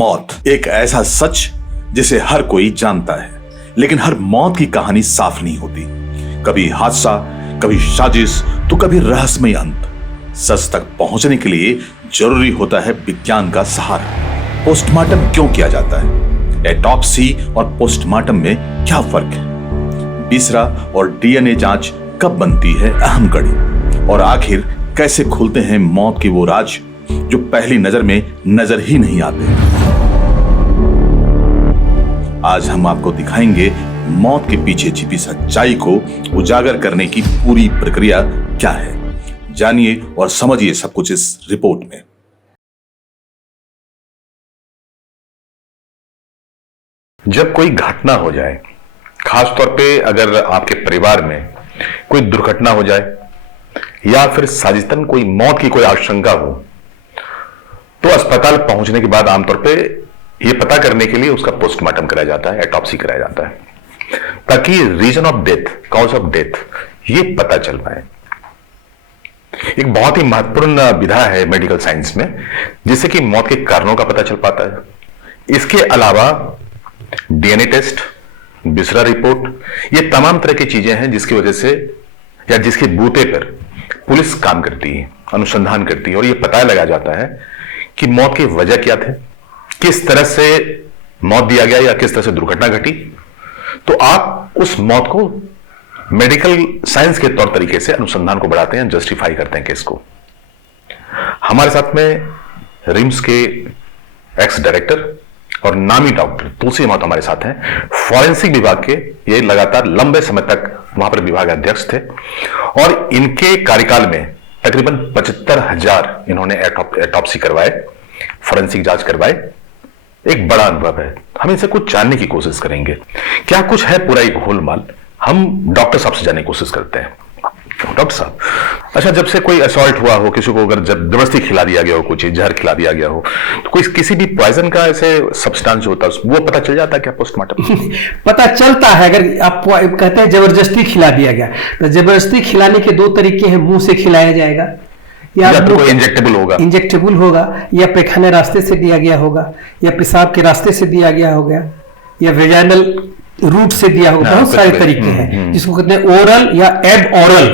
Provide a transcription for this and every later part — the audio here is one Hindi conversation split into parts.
मौत एक ऐसा सच जिसे हर कोई जानता है, लेकिन हर मौत की कहानी साफ नहीं होती। कभी हादसा, कभी साजिश, तो कभी रहस्यमय अंत। सच तक पहुंचने के लिए जरूरी होता है विज्ञान का सहारा। पोस्टमार्टम क्यों किया जाता है? एटॉप्सी और पोस्टमार्टम में क्या फर्क है? बीसरा और डीएनए जांच कब बनती है अहम कड़ी? और आखिर कैसे खुलते हैं मौत के वो राज जो पहली नजर में नजर ही नहीं आते? आज हम आपको दिखाएंगे मौत के पीछे छिपी सच्चाई को उजागर करने की पूरी प्रक्रिया क्या है। जानिए और समझिए सब कुछ इस रिपोर्ट में। जब कोई घटना हो जाए, खासतौर पे अगर आपके परिवार में कोई दुर्घटना हो जाए या फिर साजिदन कोई मौत की कोई आशंका हो, तो अस्पताल पहुंचने के बाद आमतौर पे यह पता करने के लिए उसका पोस्टमार्टम कराया जाता है, एटॉप्सी कराया जाता है, ताकि reason of death, cause of death ये पता चल पाए। एक बहुत ही महत्वपूर्ण विधा है मेडिकल साइंस में, जिससे कि मौत के कारणों का पता चल पाता है। इसके अलावा डीएनए टेस्ट, बिसरा रिपोर्ट, ये तमाम तरह की चीजें हैं जिसकी वजह से या जिसके बूते पर पुलिस काम करती है, अनुसंधान करती है और यह पता लगाया जाता है कि मौत की वजह क्या थे, किस तरह से मौत दिया गया या किस तरह से दुर्घटना घटी। तो आप उस मौत को मेडिकल साइंस के तौर तरीके से अनुसंधान को बढ़ाते हैं, जस्टिफाई करते हैं केस को। हमारे साथ में रिम्स के एक्स डायरेक्टर और नामी डॉक्टर तुलसी महतो हमारे साथ हैं। फॉरेंसिक विभाग के ये लगातार लंबे समय तक वहां पर विभाग अध्यक्ष थे और इनके कार्यकाल में तकरीबन 75,000 इन्होंने एटॉप्सी करवाए, फॉरेंसिक जांच करवाए। एक बड़ा अनुभव है। हम इनसे कुछ जानने की कोशिश करेंगे, क्या कुछ है पूरा एक गोलमाल। हम डॉक्टर साहब से जानने की कोशिश करते हैं। डॉक्टर साहब, अच्छा, जब से कोई असॉल्ट हुआ हो, किसी को अगर जबरदस्ती खिला दिया गया हो, कुछ जहर खिला दिया गया हो, तो कोई किसी भी पॉइजन का ऐसे सब्सटेंस जो होता है वो पता चल जाता है क्या पोस्टमार्टम? पता चलता है। अगर आप कहते हैं जबरदस्ती खिला दिया गया, तो जबरदस्ती खिलाने के दो तरीके हैं। मुंह से खिलाया जाएगा या तो कोई इंजेक्टेबल होगा या पैखाने रास्ते से दिया गया होगा या पेशाब के रास्ते से दिया गया होगा या वेजाइनल रूट से दिया होगा। बहुत सारे तरीके हैं जिसको कहते हैं ओरल या एब ओरल।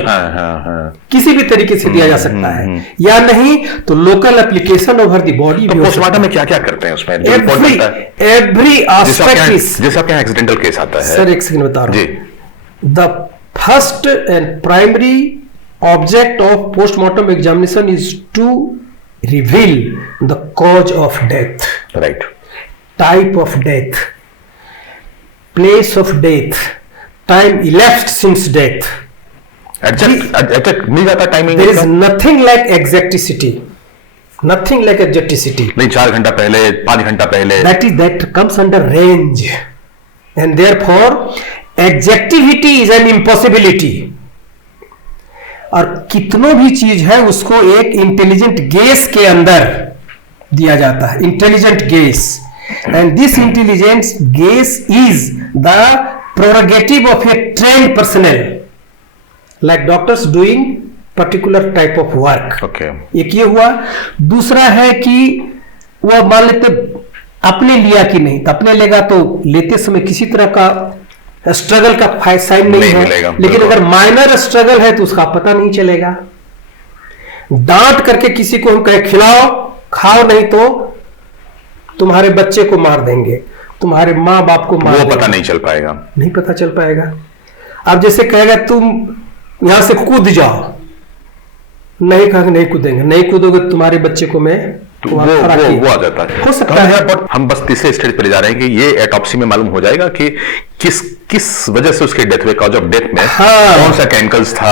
किसी भी तरीके से दिया जा सकता है या नहीं तो local application over the body. तो पोस्टमार्टम में क्या क्या करते हैं उसमें? एवरी एस्पेक्ट इज, जैसे आपके एक्सीडेंटल केस आता है सर, एक सेकंड बता रहा हूं। The first and primary object of postmortem examination is to reveal the cause of death, right? Type of death, place of death, time elapsed since death. नहीं जाता timing. There is nothing like exacticity, nothing like exacticity. नहीं, 4 घंटा पहले, 5 घंटा पहले, that comes under range, and therefore exactivity is an impossibility. और कितनों भी चीज है उसको एक इंटेलिजेंट गेस के अंदर दिया जाता है, intelligent guess. And this intelligent guess is the prerogative of a trained personal, like doctors doing particular type of work. Okay, एक ये हुआ। दूसरा है कि वो मान लेते अपने लिया कि नहीं, तो अपने लेगा तो लेते समय किसी तरह का स्ट्रगल का साइन नहीं है, लेकिन अगर माइनर स्ट्रगल है तो उसका पता नहीं चलेगा। डांट करके किसी को हम कहे खिलाओ, खाओ, नहीं तो तुम्हारे बच्चे को मार देंगे, तुम्हारे माँ बाप को मार देंगे, पता नहीं चल पाएगा, नहीं पता चल पाएगा। अब जैसे कहेगा तुम यहां से कूद जाओ, नहीं कहेंगे नहीं कूदेंगे, नहीं कूदोगे तुम्हारे बच्चे को मैं वो आ जाता है। हो सकता है। बट हम बस तीसरे स्टेज पर जा रहे हैं कि ये एटॉप्सी में मालूम हो जाएगा कि किस वजह से उसकी डेथ हुई, कॉज ऑफ डेथ में कौन सा केमिकल्स था,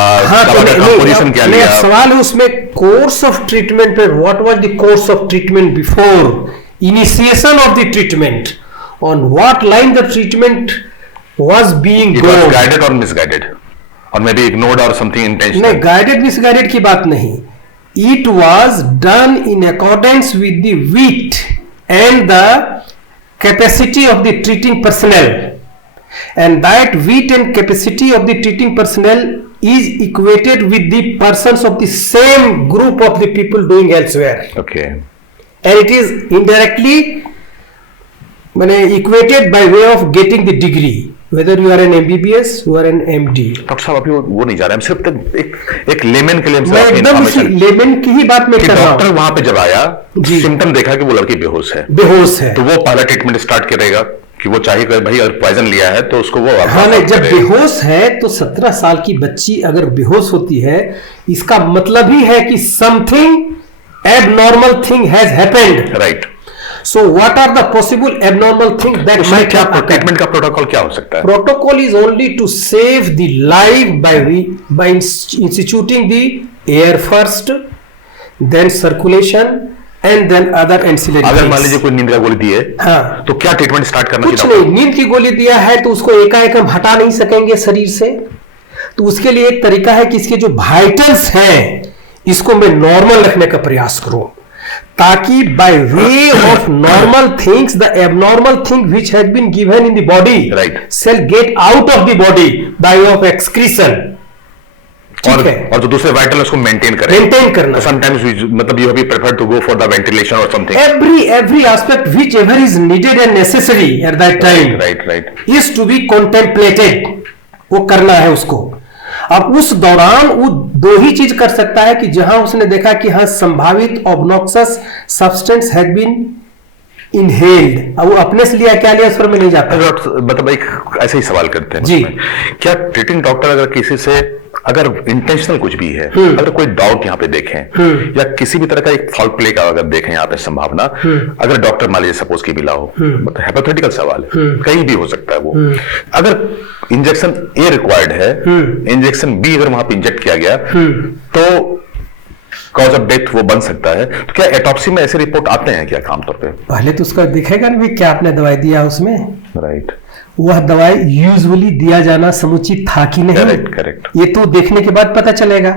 पोजीशन क्या लिया। सवाल है उसमें कोर्स ऑफ ट्रीटमेंट पे, what was the course of treatment before initiation of the treatment, on what line the treatment was being guided और मिसगाइडेड और मे बी इग्नोर्ड और समथिंग इंटेंशनल। नहीं, गाइडेड मिसगाइडेड की बात नहीं। It was done in accordance with the wit and the capacity of the treating personnel, and that wit and capacity of the treating personnel is equated with the persons of the same group of the people doing elsewhere. Okay. And it is indirectly मैंने equated by way of getting the degree, whether you are an MBBS, you are an MD। Doctor साहब अभी वो नहीं जा रहे, हम सिर्फ एक लेमन के लिए मैं एकदम लेमन की ही बात में कर रहा हूं। डॉक्टर वहां पे जब आया, सिम्टम देखा कि वो लड़की बेहोश है, तो वो पहला ट्रीटमेंट स्टार्ट करेगा कि वो चाहे भाई अगर पॉइजन लिया है तो उसको वो हाँ नहीं, जब बेहोश है तो 17 साल की बच्ची अगर बेहोश होती है, इसका मतलब ही है कि something abnormal thing has happened, right. So what are the possible abnormal things that might क्या happen? ट्रीटमेंट का प्रोटोकॉल क्या हो सकता है? Protocol is only to save the life by instituting the air first, then circulation and then other ancillary. अगर मान लीजिए कोई नींद का गोली दी है, हाँ, तो क्या ट्रीटमेंट स्टार्ट करना कुछ नहीं, नींद की गोली दिया है तो उसको एकाएक हम हटा नहीं सकेंगे शरीर से, तो उसके लिए एक तरीका है कि इसके जो वाइटल्स हैं इसको मैं नॉर्मल रखने का प्रयास करूं, ताकि by way of normal things the abnormal thing which has been given in the body cell get out of the body by of excretion. और जो दूसरे वाइटल उसको मेंटेन करना। समटाइम्स मतलब you have been preferred to go for the ventilation और something. Every aspect which ever is needed and necessary at that time right is to be contemplated, वो करना है उसको। अब उस दौरान वो दो ही चीज कर सकता है कि जहां उसने देखा कि हाँ संभावित ऑब्नॉक्सस सब्सटेंस हैड बीन इनहेल्ड, अब वो अपने से लिया क्या लिया उस पर मैं नहीं जाता। मतलब एक ऐसे ही सवाल करते हैं जी, क्या ट्रीटिंग डॉक्टर अगर किसी से अगर इंटेंशनल कुछ भी है, अगर कोई डाउट यहाँ पे देखें या किसी भी तरह का एक फॉल्ट प्ले का अगर देखें यहाँ पे संभावना, अगर डॉक्टर मान लीजिए सपोज की मिला हो, मतलब हाइपोथेटिकल सवाल है, कहीं भी हो सकता है वो, अगर इंजेक्शन ए रिक्वायर्ड है, इंजेक्शन बी अगर वहां पे इंजेक्ट किया गया तो कॉज ऑफ डेथ वो बन सकता है, तो क्या एटॉप्सी में ऐसे रिपोर्ट आते हैं क्या आमतौर पे? पहले तो उसका दिखेगा ना क्या आपने दवाई दिया उसमें, राइट, वह दवाई यूजुअली दिया जाना समुचित था कि नहीं, करेक्ट, ये तो देखने के बाद पता चलेगा।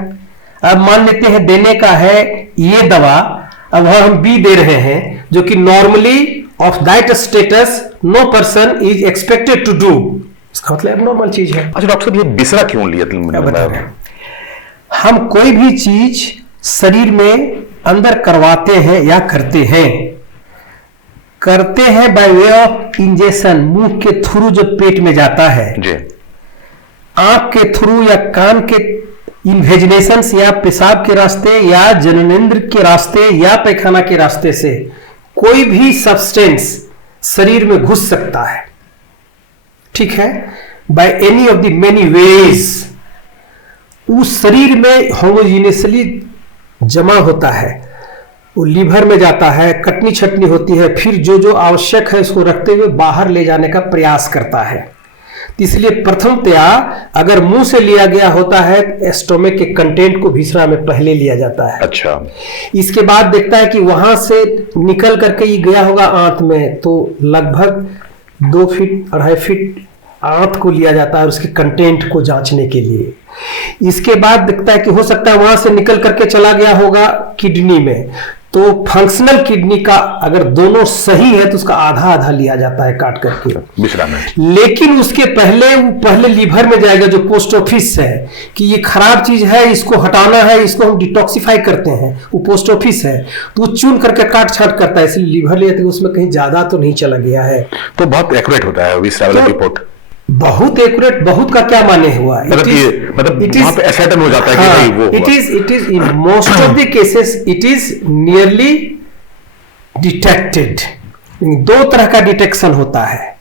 अब मान लेते हैं देने का है ये दवा, अब वह हम बी दे रहे हैं जो कि normally of that status no person is expected to do, इसका मतलब एबनॉर्मल चीज है। अच्छा डॉक्टर साहब ये बिसरा क्यों लिया? हम कोई भी चीज शरीर में अंदर करवाते हैं या करते हैं बाय वे ऑफ इंजेक्शन, मुंह के थ्रू जो पेट में जाता है, आंख के थ्रू या कान के इन्वेजिनेशन या पेशाब के रास्ते या जननेंद्र के रास्ते या पैखाना के रास्ते से कोई भी सब्सटेंस शरीर में घुस सकता है, ठीक है, by any of the many ways. उस शरीर में होमोजीनियसली जमा होता है, वो लीवर में जाता है, कटनी छटनी होती है, फिर जो जो आवश्यक है उसको रखते हुए बाहर ले जाने का प्रयास करता है। इसलिए प्रथमतया अगर मुंह से लिया गया होता है स्टोमक के कंटेंट को भिसरा में पहले लिया जाता है। अच्छा, इसके बाद देखता है कि वहां से निकल करके ये गया होगा आंत में, तो लगभग 2 फीट 2.5 फीट आंत को लिया जाता है उसके कंटेंट को जांचने के लिए। इसके बाद दिखता है कि हो सकता है वहां से निकल करके चला गया होगा किडनी में, तो फंक्शनल किडनी का अगर दोनों सही है तो उसका आधा आधा लिया जाता है काट करके मिश्रा में। लेकिन उसके पहले लीवर में जाएगा जो पोस्ट ऑफिस है कि ये खराब चीज है, इसको हटाना है, इसको हम डिटॉक्सिफाई करते हैं, वो पोस्ट ऑफिस है, तो वो चुन करके काट छाट करता है, इसलिए लीवर ले उसमें कहीं ज्यादा तो नहीं चला गया है, तो बहुत एक्यूरेट होता है विसरा रिपोर्ट। बहुत एक्यूरेट, बहुत का क्या माने हुआ, मतलब वहां पे एसर्टेन हो जाता है कि भाई वो it is in most of the cases it is nearly detected. 2 तरह का डिटेक्शन होता है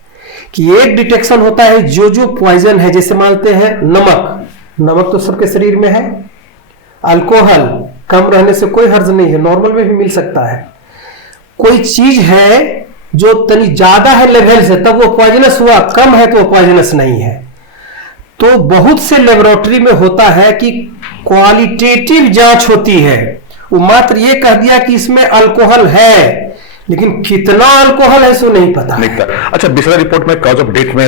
कि एक डिटेक्शन होता है जो पॉइजन है, जैसे मानते हैं नमक तो सबके शरीर में है, अल्कोहल कम रहने से कोई हर्ज नहीं है, नॉर्मल में भी मिल सकता है, कोई चीज है जो तनी ज्यादा है लेवल से तब वो पॉइजनस हुआ, कम है तो वो पॉइजनस नहीं है। तो बहुत से लेबोरेटरी में होता है कि क्वालिटेटिव जांच होती है, वो मात्र ये कह दिया कि इसमें अल्कोहल है, लेकिन कितना अल्कोहल है इसको नहीं पता है। अच्छा, बिसरा रिपोर्ट में कॉज ऑफ डेथ में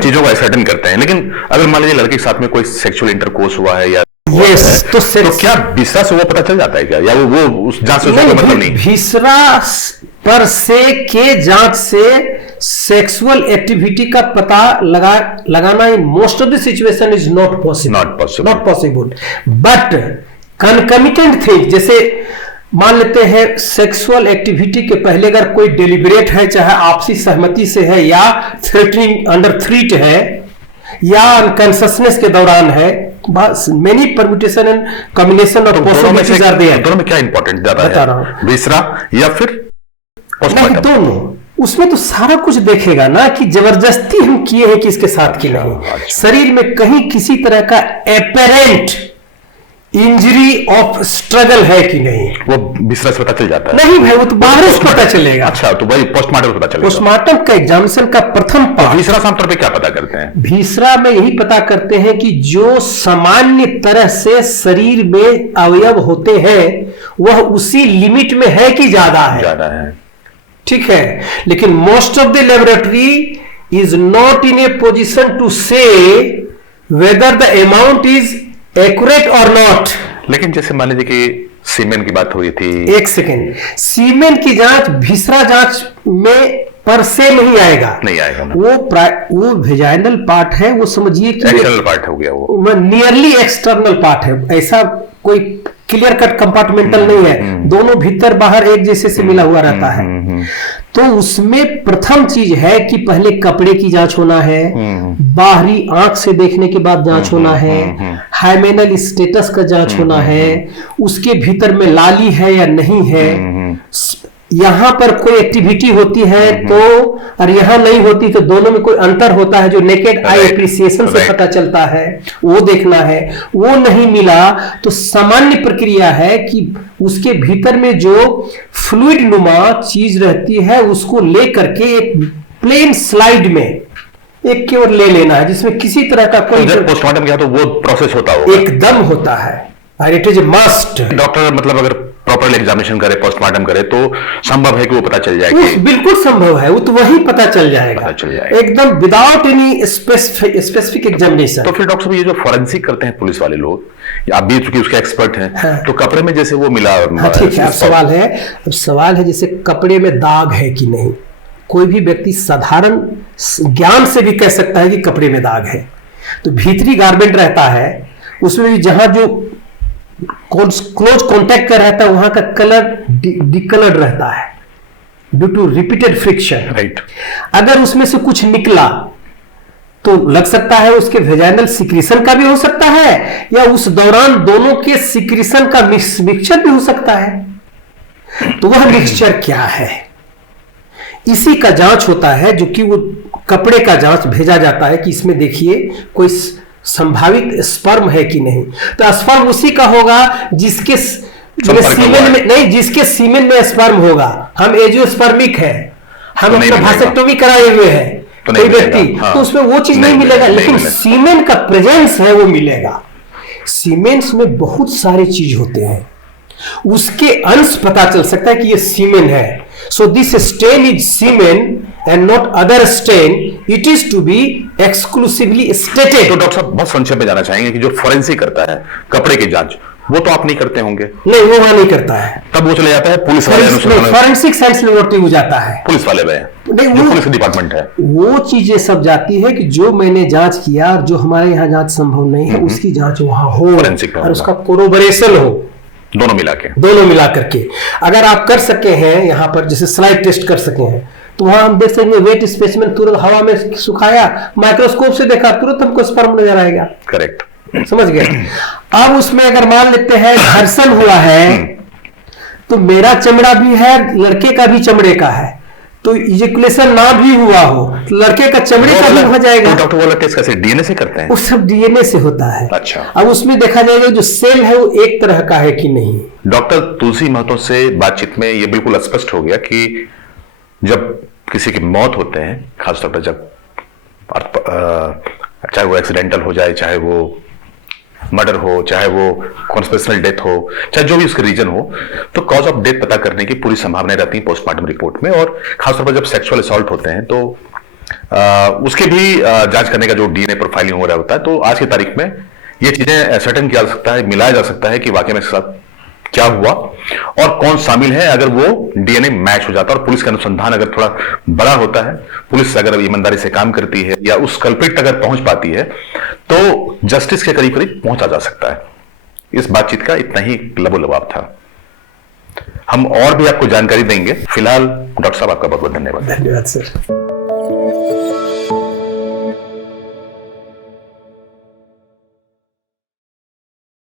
चीजों को एसर्टेन करते हैं, लेकिन अगर मान लीजिए लड़के के साथ में कोई सेक्सुअल इंटरकोर्स हुआ है या तो क्या बिसरा से वो पता चल जाता है क्या, या वो उस जांच से मतलब नहीं? बिसरा पर से के जांच से सेक्सुअल एक्टिविटी का पता लगाना in most of the situation is not possible, but concomitant thing, जैसे मान लेते हैं सेक्सुअल एक्टिविटी के पहले अगर कोई डेलिब्रेट है, चाहे आपसी सहमति से है या थ्रेटनिंग अंडर थ्रीट है या अनकॉन्शियसनेस के दौरान है, बस many permutation and combination of possibilities are there. दोनों में क्या इंपॉर्टेंट ज्यादा है? बता रहा हूं। दूसरा या फिर नहीं, पोस्टमार्टम? दोनों। उसमें तो सारा कुछ देखेगा ना कि जबरदस्ती हम किए हैं कि इसके साथ की नहीं, शरीर में कहीं किसी तरह का एपेरेंट इंजरी ऑफ स्ट्रगल है कि नहीं। वो बिस्तर से पता चल जाता है? नहीं भाई, वो तो बाहर से पता चलेगा। अच्छा, तो भाई पोस्टमार्टम से पता चलेगा। पोस्टमार्टम का एग्जामिनेशन का प्रथम पार्ट। तीसरा आमतौर पे क्या पता करते हैं? भीसरा में यही पता करते हैं कि जो सामान्य तरह से शरीर में अवयव होते हैं वह उसी लिमिट में है कि ज्यादा है। ज्यादा है, ठीक है, लेकिन most of the laboratory is not in a position to say whether the amount is accurate और नॉट। लेकिन जैसे मान लीजिए कि सीमेन की बात हुई थी। एक सेकेंड, सीमेन की जांच भीसरा जांच में पर से नहीं आएगा। नहीं आएगा ना। वो वेजाइनल पार्ट है, वो समझिए कि एक्सटर्नल पार्ट हो गया, वो नियरली एक्सटर्नल पार्ट है, ऐसा कोई क्लियर कट कंपार्टमेंटल नहीं है, दोनों भीतर बाहर एक जैसे से मिला हुआ रहता है। तो उसमें प्रथम चीज है कि पहले कपड़े की जांच होना है, बाहरी आंख से देखने के बाद जांच होना है, हाइमेनल स्टेटस का जांच होना है, उसके भीतर में लाली है या नहीं है, यहां पर कोई एक्टिविटी होती है तो और यहां नहीं होती तो दोनों में कोई अंतर होता है जो नेकेड आई एप्रिसिएशन से पता चलता है, वो देखना है। वो नहीं मिला तो सामान्य प्रक्रिया है कि उसके भीतर में जो फ्लूइड नुमा चीज रहती है उसको ले करके एक प्लेन स्लाइड में एक की ओर ले लेना है, जिसमें किसी तरह का कोई पोस्टमार्टम किया तो वो प्रोसेस होता होगा, एकदम होता है, और it is a must. Doctor मतलब अगर प्रॉपरली एग्जामिनेशन करे, पोस्टमार्टम करे तो संभव है कि वो पता चल जाए कि बिल्कुल संभव है, वो तो वही पता चल जाएगा, पता चल जाएगा एकदम विदाउट एनी स्पेसिफिक एग्जामिनेशन। तो फिर डॉक्टर साहब ये जो फॉरेंसिक करते हैं पुलिस वाले लोग, आप भी चूंकि उसके एक्सपर्ट हैं, हाँ। तो कपड़े में जैसे वो मिला, हाँ ठीक है, अब सवाल है जैसे कपड़े में दाग है कि नहीं। कोई भी व्यक्ति साधारण ज्ञान से भी कह सकता है कि कपड़े में दाग है, तो भीतरी गारमेंट रहता है उसमें भी जहां जो क्लोज कांटेक्ट कर रहता है वहां का कलर डिकलर्ड रहता है due to repeated friction. Right, अगर उसमें से कुछ निकला तो लग सकता है उसके वेजाइनल सिक्रीशन का भी हो सकता है या उस दौरान दोनों के सिक्रीशन का मिक्सचर भी हो सकता है। तो वह मिक्सचर क्या है, इसी का जांच होता है, जो कि वो कपड़े का जांच भेजा जाता है कि इसमें देखिए कोई संभावित स्पर्म है कि नहीं। तो स्पर्म उसी का होगा जिसके सीमेन में नहीं, जिसके सीमेन में स्पर्म होगा। हम एजियोस्पर्मिक है, हम अपना भासेक्टोमी कराए हुए हैं कोई व्यक्ति, तो उसमें वो चीज नहीं मिलेगा, लेकिन सीमेन का प्रेजेंस है वो मिलेगा। सीमेंस में बहुत सारे चीज होते हैं, उसके अंश पता चल सकता है कि ये सीमेन है। So this stain is semen and not other stain, it is to be exclusively stated। तो डॉक्टर साहब बहुत संक्षेप में जाना चाहेंगे कि जो फोरेंसिक करता है कपड़े की जांच, वो तो आप नहीं करते होंगे? नहीं, वो वहां नहीं करता है, तब वो चले जाता है पुलिस वाले, फॉरेंसिक साइंस लेबोरेटरी में जाता है, पुलिस वाले में नहीं, जो पुलिस डिपार्टमेंट है। वो चीजें सब जाती है कि जो मैंने जांच किया और जो हमारे यहाँ जांच संभव नहीं है उसकी जांच वहां हो और उसका कोरोबरेशन हो, दोनों मिला करके। अगर आप कर सके हैं यहाँ पर जैसे स्लाइड टेस्ट कर सके हैं तो वहां हम देख सकेंगे वेट स्पेसिमेन तुरंत हवा में सुखाया, माइक्रोस्कोप से देखा, तुरंत हमको स्पर्म नजर आएगा। करेक्ट, समझ गए। अब उसमें अगर मान लेते हैं घर्षण हुआ है तो मेरा चमड़ा भी है, लड़के का भी चमड़े का है, तो इजेकुलेशन ना भी हुआ हो तो लड़के का चमड़े का भी हो जाएगा। तो डॉक्टर वाला टेस्ट कैसे, डीएनए से करते हैं? वो सब डीएनए से होता है। अच्छा, अब उसमें देखा जाएगा जो सेल है वो एक तरह का है कि नहीं। डॉक्टर तुलसी महतो से बातचीत में ये बिल्कुल स्पष्ट हो गया कि जब किसी की मौत होते हैं, खासतौर पर जब चाहे वो एक्सीडेंटल हो जाए, चाहे वो मर्डर हो, चाहे वो कॉन्स्पिरेशनल डेथ हो, चाहे जो भी उसका रीजन हो, तो कॉज ऑफ डेथ पता करने की पूरी संभावनाएं रहती है पोस्टमार्टम रिपोर्ट में। और खासतौर पर जब सेक्सुअल असॉल्ट होते हैं तो उसके भी जांच करने का जो डीएनए प्रोफाइलिंग हो रहा होता है। तो आज की तारीख में ये चीजें सर्टेन किया जा सकता है, मिलाया जा सकता है कि वाकई में इसके साथ क्या हुआ और कौन शामिल है। अगर वो डीएनए मैच हो जाता है और पुलिस का अनुसंधान अगर थोड़ा बड़ा होता है, पुलिस अगर ईमानदारी से काम करती है या उस कल्प्रिट अगर पहुंच पाती है तो जस्टिस के करीब करीब पहुंचा जा सकता है। इस बातचीत का इतना ही लबोलबाब था। हम और भी आपको जानकारी देंगे। फिलहाल डॉक्टर साहब आपका बहुत बहुत धन्यवाद। धन्यवाद सर।